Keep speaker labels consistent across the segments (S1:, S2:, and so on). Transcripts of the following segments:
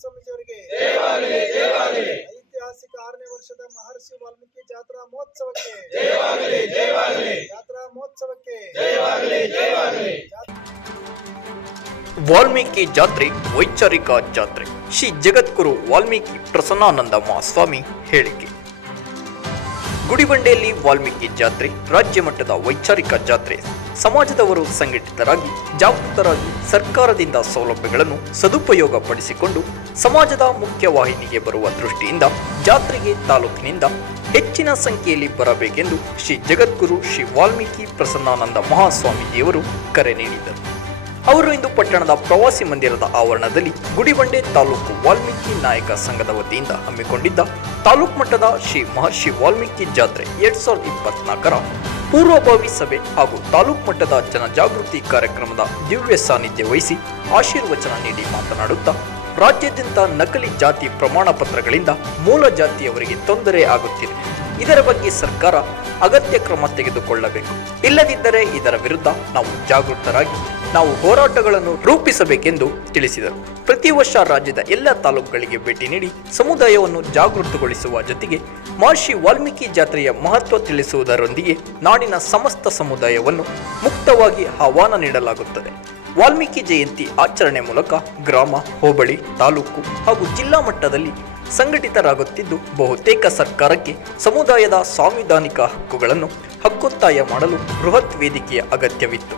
S1: ಸ್ವಾಮೀಜಿಯವರಿಗೆ ಐತಿಹಾಸಿಕ ಆರನೇ ವರ್ಷದ ಮಹರ್ಷಿ ವಾಲ್ಮೀಕಿ ಜಾತ್ರಾ ಮಹೋತ್ಸವಕ್ಕೆ ಜಾತ್ರಾ ಮಹೋತ್ಸವಕ್ಕೆ
S2: ವಾಲ್ಮೀಕಿ ಜಾತ್ರೆ ವೈಚಾರಿಕ ಜಾತ್ರೆ. ಶ್ರೀ ಜಗದ್ಗುರು ವಾಲ್ಮೀಕಿ ಪ್ರಸನ್ನಾನಂದ ಮಹಾಸ್ವಾಮಿ ಹೇಳಿಕೆ. ಗುಡಿಬಂಡೆಯಲ್ಲಿ ವಾಲ್ಮೀಕಿ ಜಾತ್ರೆ ರಾಜ್ಯ ಮಟ್ಟದ ವೈಚಾರಿಕ ಜಾತ್ರೆ. ಸಮಾಜದವರು ಸಂಘಟಿತರಾಗಿ ಜಾಗೃತರಾಗಿ ಸರ್ಕಾರದಿಂದ ಸೌಲಭ್ಯಗಳನ್ನು ಸದುಪಯೋಗ ಪಡಿಸಿಕೊಂಡು ಸಮಾಜದ ಮುಖ್ಯವಾಹಿನಿಗೆ ಬರುವ ದೃಷ್ಟಿಯಿಂದ ಜಾತ್ರೆಗೆ ತಾಲೂಕಿನಿಂದ ಹೆಚ್ಚಿನ ಸಂಖ್ಯೆಯಲ್ಲಿ ಬರಬೇಕೆಂದು ಶ್ರೀ ಜಗದ್ಗುರು ಶ್ರೀ ವಾಲ್ಮೀಕಿ ಪ್ರಸನ್ನಾನಂದ ಮಹಾಸ್ವಾಮೀಜಿಯವರು ಕರೆ ನೀಡಿದರು. ಅವರು ಇಂದು ಪಟ್ಟಣದ ಪ್ರವಾಸಿ ಮಂದಿರದ ಆವರಣದಲ್ಲಿ ಗುಡಿಬಂಡೆ ತಾಲೂಕು ವಾಲ್ಮೀಕಿ ನಾಯಕ ಸಂಘದ ವತಿಯಿಂದ ಹಮ್ಮಿಕೊಂಡಿದ್ದ ತಾಲೂಕು ಮಟ್ಟದ ಶ್ರೀ ಮಹರ್ಷಿ ವಾಲ್ಮೀಕಿ ಜಾತ್ರೆ ಎರಡ್ ಸಾವಿರದ ಇಪ್ಪತ್ನಾಲ್ಕರ ಪೂರ್ವಭಾವಿ ಸಭೆ ಹಾಗೂ ತಾಲೂಕು ಮಟ್ಟದ ಜನಜಾಗೃತಿ ಕಾರ್ಯಕ್ರಮದ ದಿವ್ಯ ಸಾನ್ನಿಧ್ಯ ವಹಿಸಿ ಆಶೀರ್ವಚನ ನೀಡಿ ಮಾತನಾಡುತ್ತಾ ರಾಜ್ಯಾದ್ಯಂತ ನಕಲಿ ಜಾತಿ ಪ್ರಮಾಣ ಪತ್ರಗಳಿಂದ ಮೂಲ ಜಾತಿಯವರಿಗೆ ತೊಂದರೆ ಆಗುತ್ತಿದೆ. ಇದರ ಬಗ್ಗೆ ಸರ್ಕಾರ ಅಗತ್ಯ ಕ್ರಮ ತೆಗೆದುಕೊಳ್ಳಬೇಕು. ಇಲ್ಲದಿದ್ದರೆ ಇದರ ವಿರುದ್ಧ ನಾವು ಜಾಗೃತರಾಗಿ ನಾವು ಹೋರಾಟಗಳನ್ನು ರೂಪಿಸಬೇಕೆಂದು ತಿಳಿಸಿದರು. ಪ್ರತಿ ವರ್ಷ ರಾಜ್ಯದ ಎಲ್ಲ ತಾಲೂಕುಗಳಿಗೆ ಭೇಟಿ ನೀಡಿ ಸಮುದಾಯವನ್ನು ಜಾಗೃತಗೊಳಿಸುವ ಜೊತೆಗೆ ಮಹರ್ಷಿ ವಾಲ್ಮೀಕಿ ಜಾತ್ರೆಯ ಮಹತ್ವ ತಿಳಿಸುವುದರೊಂದಿಗೆ ನಾಡಿನ ಸಮಸ್ತ ಸಮುದಾಯವನ್ನು ಮುಕ್ತವಾಗಿ ಆಹ್ವಾನ ನೀಡಲಾಗುತ್ತದೆ. ವಾಲ್ಮೀಕಿ ಜಯಂತಿ ಆಚರಣೆ ಮೂಲಕ ಗ್ರಾಮ, ಹೋಬಳಿ, ತಾಲೂಕು ಹಾಗೂ ಜಿಲ್ಲಾ ಮಟ್ಟದಲ್ಲಿ ಸಂಘಟಿತರಾಗುತ್ತಿದ್ದು, ಬಹುತೇಕ ಸರ್ಕಾರಕ್ಕೆ ಸಮುದಾಯದ ಸಾಂವಿಧಾನಿಕ ಹಕ್ಕುಗಳನ್ನು ಹಕ್ಕೊತ್ತಾಯ ಮಾಡಲು ಬೃಹತ್ ವೇದಿಕೆಯ ಅಗತ್ಯವಿತ್ತು.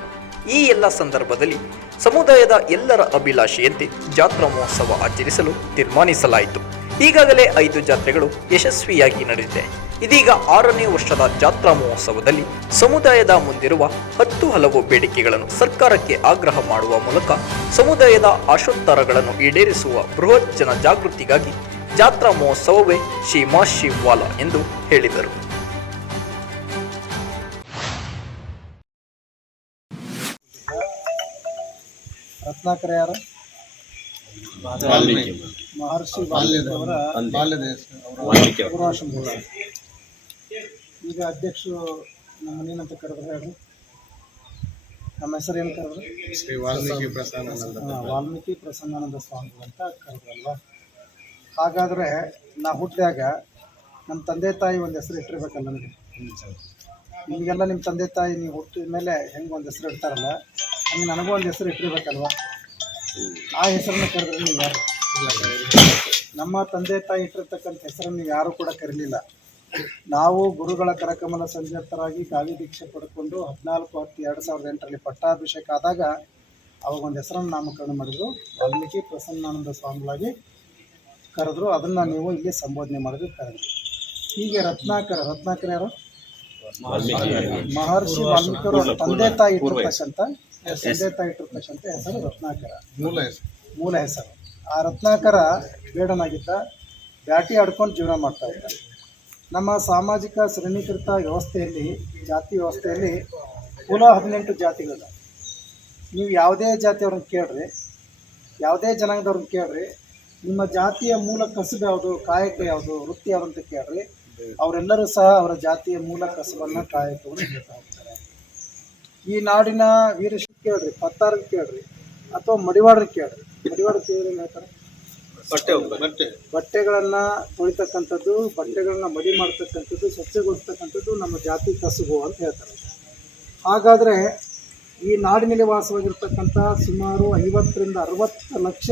S2: ಈ ಎಲ್ಲ ಸಂದರ್ಭದಲ್ಲಿ ಸಮುದಾಯದ ಎಲ್ಲರ ಅಭಿಲಾಷೆಯಂತೆ ಜಾತ್ರಾ ಮಹೋತ್ಸವ ಆಚರಿಸಲು ತೀರ್ಮಾನಿಸಲಾಯಿತು. ಈಗಾಗಲೇ ಐದು ಜಾತ್ರೆಗಳು ಯಶಸ್ವಿಯಾಗಿ ನಡೆದಿದೆ. ಇದೀಗ ಆರನೇ ವರ್ಷದ ಜಾತ್ರಾ ಮಹೋತ್ಸವದಲ್ಲಿ ಸಮುದಾಯದ ಮುಂದಿರುವ ಹತ್ತು ಹಲವು ಬೇಡಿಕೆಗಳನ್ನು ಸರ್ಕಾರಕ್ಕೆ ಆಗ್ರಹ ಮಾಡುವ ಮೂಲಕ ಸಮುದಾಯದ ಆಶೋತ್ತರಗಳನ್ನು ಈಡೇರಿಸುವ ಬೃಹತ್ ಜನ ಜಾಗೃತಿಗಾಗಿ ಜಾತ್ರಾ ಮಹೋತ್ಸವವೇ ಶ್ರೀ ಮಹರ್ಷಿ ವಾಲ ಎಂದು ಹೇಳಿದರು.
S1: ರತ್ನಾಕರ ಯಾರು? ಮಹರ್ಷಿ ವಾಲ್ಮೀಕಿ. ಅವರ. ಪೂರ್ವಾಶ್ರಮ ಈಗ ಅಧ್ಯಕ್ಷರು ನಮ್ಮ ಮನೇನಂತ ಕರೆದ್ರೆ ಹೇಳಿ ನಮ್ಮ ಹೆಸರು ಏನು ಕರೆದ್ರು?
S3: ಶ್ರೀ ವಾಲ್ಮೀಕಿ
S1: ಪ್ರಸನ್ನ ವಾಲ್ಮೀಕಿ ಪ್ರಸನ್ನಾನಂದ ಸ್ವಾಮಿಗಳು ಅಂತ ಕರೆದ್ರಲ್ವ ಹಾಗಾದರೆ ನಾ ಹುಟ್ಟಿದಾಗ ನಮ್ಮ ತಂದೆ ತಾಯಿ ಒಂದು ಹೆಸರು ಇಟ್ಟಿರ್ಬೇಕಲ್ಲ ನನಗೆ ನಿಮಗೆಲ್ಲ ನಿಮ್ಮ ತಂದೆ ತಾಯಿ ನೀವು ಹುಟ್ಟಿದ ಮೇಲೆ ಹೆಂಗೆ ಒಂದು ಹೆಸರು ಇಡ್ತಾರಲ್ಲ ಹಂಗೆ ನನಗೂ ಒಂದು ಹೆಸರು ಇಟ್ಟಿರ್ಬೇಕಲ್ವ? ಆ ಹೆಸರನ್ನ ಕರೆದ್ರೆ ನೀವು ಯಾರು? ನಮ್ಮ ತಂದೆ ತಾಯಿ ಇಟ್ಟಿರ್ತಕ್ಕಂಥ ಹೆಸರನ್ನು ಯಾರೂ ಕೂಡ ಕರೀಲಿಲ್ಲ. ನಾವು ಗುರುಗಳ ಕರಕಮಲ ಸಂಜಾತರಾಗಿ ಕಾವಿ ದೀಕ್ಷೆ ಪಡ್ಕೊಂಡು ಹದಿನಾಲ್ಕು ಹತ್ತು ಎರಡು ಸಾವಿರದ ಎಂಟರಲ್ಲಿ ಪಟ್ಟಾಭಿಷೇಕ ಆದಾಗ ಅವಾಗ ಒಂದು ಹೆಸರನ್ನು ನಾಮಕರಣ ಮಾಡಿದ್ರು. ವಾಲ್ಮೀಕಿ ಪ್ರಸನ್ನಾನಂದ ಸ್ವಾಮಿಗಳಾಗಿ ಕರೆದ್ರು. ಅದನ್ನು ನೀವು ಇಲ್ಲಿ ಸಂಬೋಧನೆ ಮಾಡಿದ್ರು ಕರೆದ್ರು. ಹೀಗೆ ರತ್ನಾಕರ ರತ್ನಾಕರ ಯಾರು? ಮಹರ್ಷಿ ವಾಲ್ಮೀಕಿ ತಂದೆ ತಾಯಿ ಇಟ್ಟಿರ್ತಕ್ಕಂಥ ತಂದೆ ತಾಯಿ ಇಟ್ಟಿರ್ತಕ್ಕಂಥ ಹೆಸರು ರತ್ನಾಕರ.
S3: ಮೂಲ ಹೆಸರು.
S1: ಮೂಲ ಹೆಸರು. ಆ ರತ್ನಾಕರ ಬೇಡನಾಗಿದ್ದ ಬ್ಯಾಟಿ ಆಡ್ಕೊಂಡು ಜೀವನ ಮಾಡ್ತಾ ಇದ್ದ. ನಮ್ಮ ಸಾಮಾಜಿಕ ಶ್ರೇಣೀಕೃತ ವ್ಯವಸ್ಥೆಯಲ್ಲಿ, ಜಾತಿ ವ್ಯವಸ್ಥೆಯಲ್ಲಿ ಕುಲ ಹದಿನೆಂಟು ಜಾತಿಗಳಿದೆ ನೀವು ಯಾವುದೇ ಜಾತಿಯವ್ರನ್ನ ಕೇಳ್ರಿ, ಯಾವುದೇ ಜನಾಂಗದವ್ರನ್ನ ಕೇಳ್ರಿ, ನಿಮ್ಮ ಜಾತಿಯ ಮೂಲ ಕಸುಬು ಯಾವುದು, ಕಾಯಕ ಯಾವುದು, ವೃತ್ತಿ ಯಾವುದು ಅಂತ ಕೇಳ್ರಿ, ಅವರೆಲ್ಲರೂ ಸಹ ಅವರ ಜಾತಿಯ ಮೂಲ ಕಸುಬನ್ನು ಕಾಯಕವನ್ನು ಹೇಳ್ತಾ ಹೋಗ್ತಾರೆ ಈ ನಾಡಿನ ವೀರ ಕೇಳ್ರಿ ಪತ್ತಾರ ಕೇಳ್ರಿ, ಅಥವಾ ಮಡಿವಾಡ್ರಿಗೆ ಕೇಳ್ರಿ. ಮಡಿವಾಡ ಕೇಳಿದ್ರೆ ಹೇಳ್ತಾರೆ?
S3: ಬಟ್ಟೆ
S1: ಬಟ್ಟೆಗಳನ್ನು ತೊಳಿತಕ್ಕಂಥದ್ದು ಬಟ್ಟೆಗಳನ್ನ ಮಡಿ ಮಾಡ್ತಕ್ಕಂಥದ್ದು ಸ್ವಚ್ಛಗೊಳಿಸ್ತಕ್ಕಂಥದ್ದು ನಮ್ಮ ಜಾತಿ ಕಸುಬು ಅಂತ ಹೇಳ್ತಾರೆ. ಹಾಗಾದರೆ ಈ ನಾಡಿನಲ್ಲಿ ವಾಸವಾಗಿರ್ತಕ್ಕಂಥ ಸುಮಾರು ಐವತ್ತರಿಂದ ಅರವತ್ತು ಲಕ್ಷ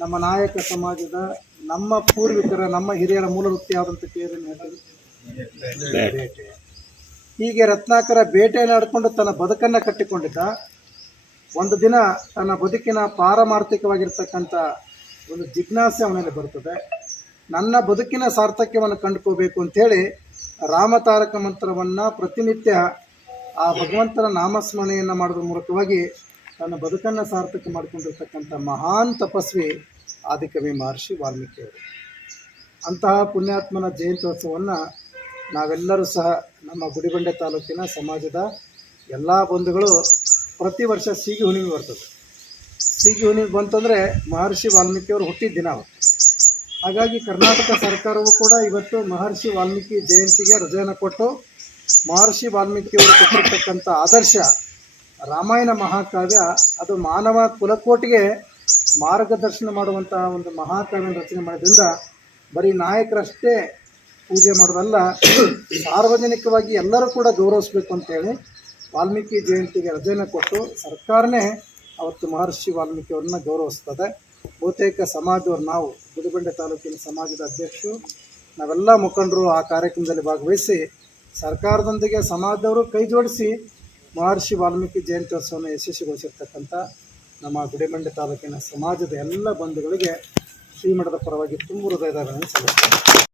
S1: ನಮ್ಮ ನಾಯಕ ಸಮಾಜದ ನಮ್ಮ ಪೂರ್ವಿಕರ ನಮ್ಮ ಹಿರಿಯರ ಮೂಲ ವೃತ್ತಿ ಯಾವುದಂತ ಕೇಳಿದ್ರೆ ಹೇಳ್ತಾರೆ? ಬೇಟೆ. ಹೀಗೆ ರತ್ನಾಕರ ಬೇಟೆಯನ್ನು ನಡ್ಕೊಂಡು ತನ್ನ ಬದುಕನ್ನು ಕಟ್ಟಿಕೊಂಡಿದ್ದ ಒಂದು ದಿನ ತನ್ನ ಬದುಕಿನ ಪಾರಮಾರ್ಥಿಕವಾಗಿರ್ತಕ್ಕಂಥ ಒಂದು ಜಿಜ್ಞಾಸೆ ಅವನಲ್ಲಿ ಬರ್ತದೆ. ನನ್ನ ಬದುಕಿನ ಸಾರ್ಥಕ್ಯವನ್ನು ಕಂಡುಕೋಬೇಕು ಅಂಥೇಳಿ ರಾಮತಾರಕ ಮಂತ್ರವನ್ನು ಪ್ರತಿನಿತ್ಯ ಆ ಭಗವಂತನ ನಾಮಸ್ಮರಣೆಯನ್ನು ಮಾಡೋದ್ರ ಮೂಲಕವಾಗಿ ತನ್ನ ಬದುಕನ್ನು ಸಾರ್ಥಕ ಮಾಡಿಕೊಂಡಿರ್ತಕ್ಕಂಥ ಮಹಾನ್ ತಪಸ್ವಿ ಆದಿಕವಿ ಮಹರ್ಷಿ ವಾಲ್ಮೀಕಿಯವರು ಅಂತಹ ಪುಣ್ಯಾತ್ಮನ ಜಯಂತ್ಯೋತ್ಸವವನ್ನು ನಾವೆಲ್ಲರೂ ಸಹ ನಮ್ಮ ಗುಡಿಬಂಡೆ ತಾಲೂಕಿನ ಸಮಾಜದ ಎಲ್ಲ ಬಂಧುಗಳು ಪ್ರತಿ ವರ್ಷ ಸೀಗಿ ಹುಣ್ಣಿಮೆ ಬರ್ತದೆ. ಹುಣ್ಣಿಮೆ ಬಂತಂದರೆ ಮಹರ್ಷಿ ವಾಲ್ಮೀಕಿಯವರು ಹುಟ್ಟಿದ ದಿನ ಅವತ್ತು ಹಾಗಾಗಿ ಕರ್ನಾಟಕ ಸರ್ಕಾರವು ಕೂಡ ಇವತ್ತು ಮಹರ್ಷಿ ವಾಲ್ಮೀಕಿ ಜಯಂತಿಗೆ ರಜೆಯನ್ನು ಕೊಟ್ಟು ಮಹರ್ಷಿ ವಾಲ್ಮೀಕಿಯವರು ಕೊಟ್ಟಿರ್ತಕ್ಕಂಥ ಆದರ್ಶ ರಾಮಾಯಣ ಮಹಾಕಾವ್ಯ, ಅದು ಮಾನವ ಕುಲಕೋಟಿಗೆ ಮಾರ್ಗದರ್ಶನ ಮಾಡುವಂತಹ ಒಂದು ಮಹಾಕಾವ್ಯ ರಚನೆ ಮಾಡೋದ್ರಿಂದ ಬರೀ ನಾಯಕರಷ್ಟೇ ಪೂಜೆ ಮಾಡೋದಲ್ಲ, ಸಾರ್ವಜನಿಕವಾಗಿ ಎಲ್ಲರೂ ಕೂಡ ಗೌರವಿಸ್ಬೇಕು ಅಂತೇಳಿ ವಾಲ್ಮೀಕಿ ಜಯಂತಿಗೆ ರಜೆಯನ್ನು ಕೊಟ್ಟು ಸರ್ಕಾರನೇ ಅವತ್ತು ಮಹರ್ಷಿ ವಾಲ್ಮೀಕಿಯವ್ರನ್ನ ಗೌರವಿಸ್ತದೆ. ಬಹುತೇಕ ಸಮಾಜವ್ರು ನಾವು, ಗುಡಿಬಂಡೆ ತಾಲೂಕಿನ ಸಮಾಜದ ಅಧ್ಯಕ್ಷರು, ನಾವೆಲ್ಲ ಮುಖಂಡರು ಆ ಕಾರ್ಯಕ್ರಮದಲ್ಲಿ ಭಾಗವಹಿಸಿ ಸರ್ಕಾರದೊಂದಿಗೆ ಸಮಾಜದವರು ಕೈ ಜೋಡಿಸಿ ಮಹರ್ಷಿ ವಾಲ್ಮೀಕಿ ಜಯಂತ್ಯೋತ್ಸವವನ್ನು ಯಶಸ್ವಿಗೊಳಿಸಿರ್ತಕ್ಕಂಥ ನಮ್ಮ ಗುಡಿಬಂಡೆ ತಾಲೂಕಿನ ಸಮಾಜದ ಎಲ್ಲ ಬಂಧುಗಳಿಗೆ ಶ್ರೀಮಠದ ಪರವಾಗಿ ತುಂಬ ಹೃದಯದ ಸಲ್ಲಿಸ್ತೇನೆ.